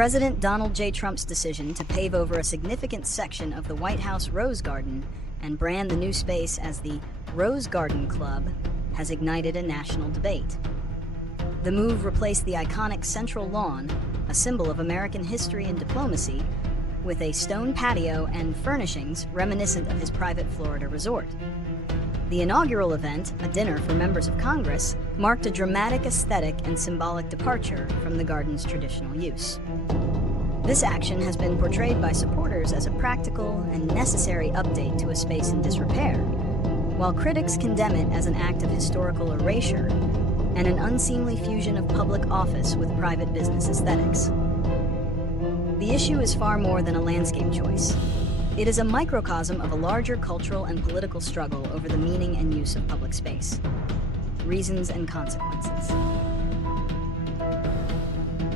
President Donald J. Trump's decision to pave over a significant section of the White House Rose Garden and brand the new space as the Rose Garden Club has ignited a national debate. The move replaced the iconic central lawn, a symbol of American history and diplomacy, with a stone patio and furnishings reminiscent of his private Florida resort. The inaugural event, a dinner for members of Congress, marked a dramatic aesthetic and symbolic departure from the garden's traditional use. This action has been portrayed by supporters as a practical and necessary update to a space in disrepair, while critics condemn it as an act of historical erasure and an unseemly fusion of public office with private business aesthetics. The issue is far more than a landscape choice. It is a microcosm of a larger cultural and political struggle over the meaning and use of public space. Reasons and consequences.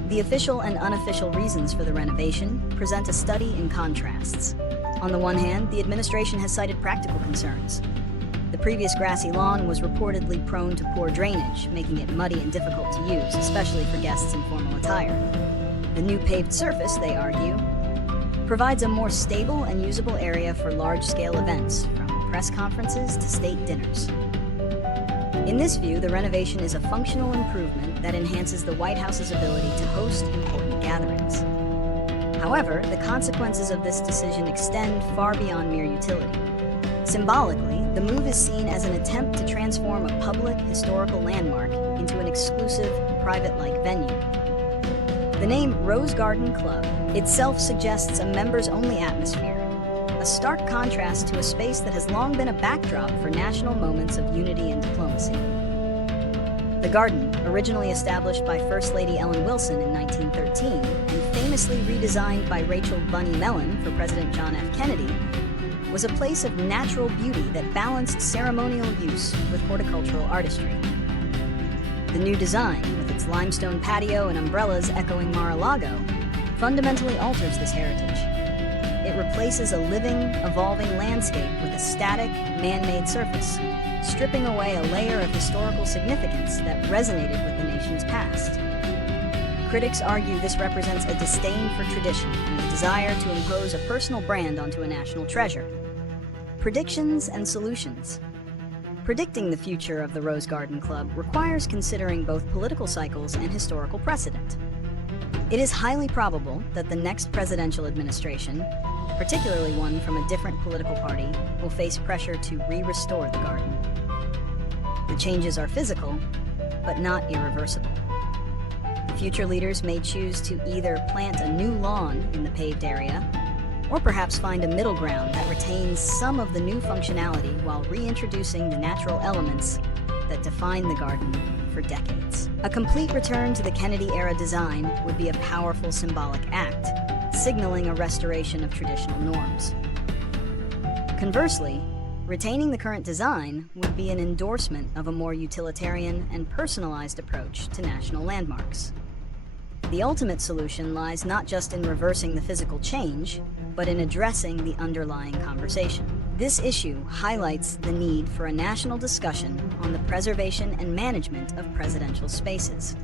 The official and unofficial reasons for the renovation present a study in contrasts. On the one hand, the administration has cited practical concerns. The previous grassy lawn was reportedly prone to poor drainage, making it muddy and difficult to use, especially for guests in formal attire. The new paved surface, they argue, provides a more stable and usable area for large-scale events, from press conferences to state dinners. In this view, the renovation is a functional improvement that enhances the White House's ability to host important gatherings. However, the consequences of this decision extend far beyond mere utility. Symbolically, the move is seen as an attempt to transform a public historical landmark into an exclusive, private-like venue. The name Rose Garden Club itself suggests a members-only atmosphere, a stark contrast to a space that has long been a backdrop for national moments of unity and diplomacy. The garden, originally established by First Lady Ellen Wilson in 1913 and famously redesigned by Rachel Bunny Mellon for President John F. Kennedy, was a place of natural beauty that balanced ceremonial use with horticultural artistry. The new design, with its limestone patio and umbrellas echoing Mar-a-Lago, fundamentally alters this heritage. It replaces a living, evolving landscape with a static, man-made surface, stripping away a layer of historical significance that resonated with the nation's past. Critics argue this represents a disdain for tradition and a desire to impose a personal brand onto a national treasure. Predictions and solutions. Predicting the future of the Rose Garden Club requires considering both political cycles and historical precedent. It is highly probable that the next presidential administration, particularly one from a different political party, will face pressure to restore the garden. The changes are physical, but not irreversible. Future leaders may choose to either plant a new lawn in the paved area, or perhaps find a middle ground that retains some of the new functionality while reintroducing the natural elements that define the garden for decades. A complete return to the Kennedy-era design would be a powerful symbolic act, signaling a restoration of traditional norms. Conversely, retaining the current design would be an endorsement of a more utilitarian and personalized approach to national landmarks. The ultimate solution lies not just in reversing the physical change, but in addressing the underlying conversation. This issue highlights the need for a national discussion on the preservation and management of presidential spaces.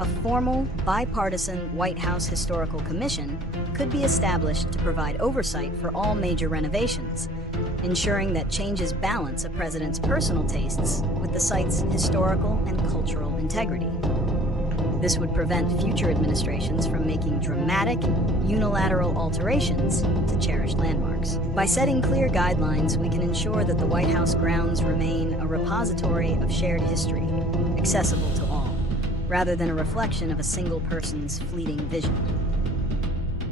A formal, bipartisan White House Historical Commission could be established to provide oversight for all major renovations, ensuring that changes balance a president's personal tastes with the site's historical and cultural integrity. This would prevent future administrations from making dramatic, unilateral alterations to cherished landmarks. By setting clear guidelines, we can ensure that the White House grounds remain a repository of shared history, accessible to all, rather than a reflection of a single person's fleeting vision.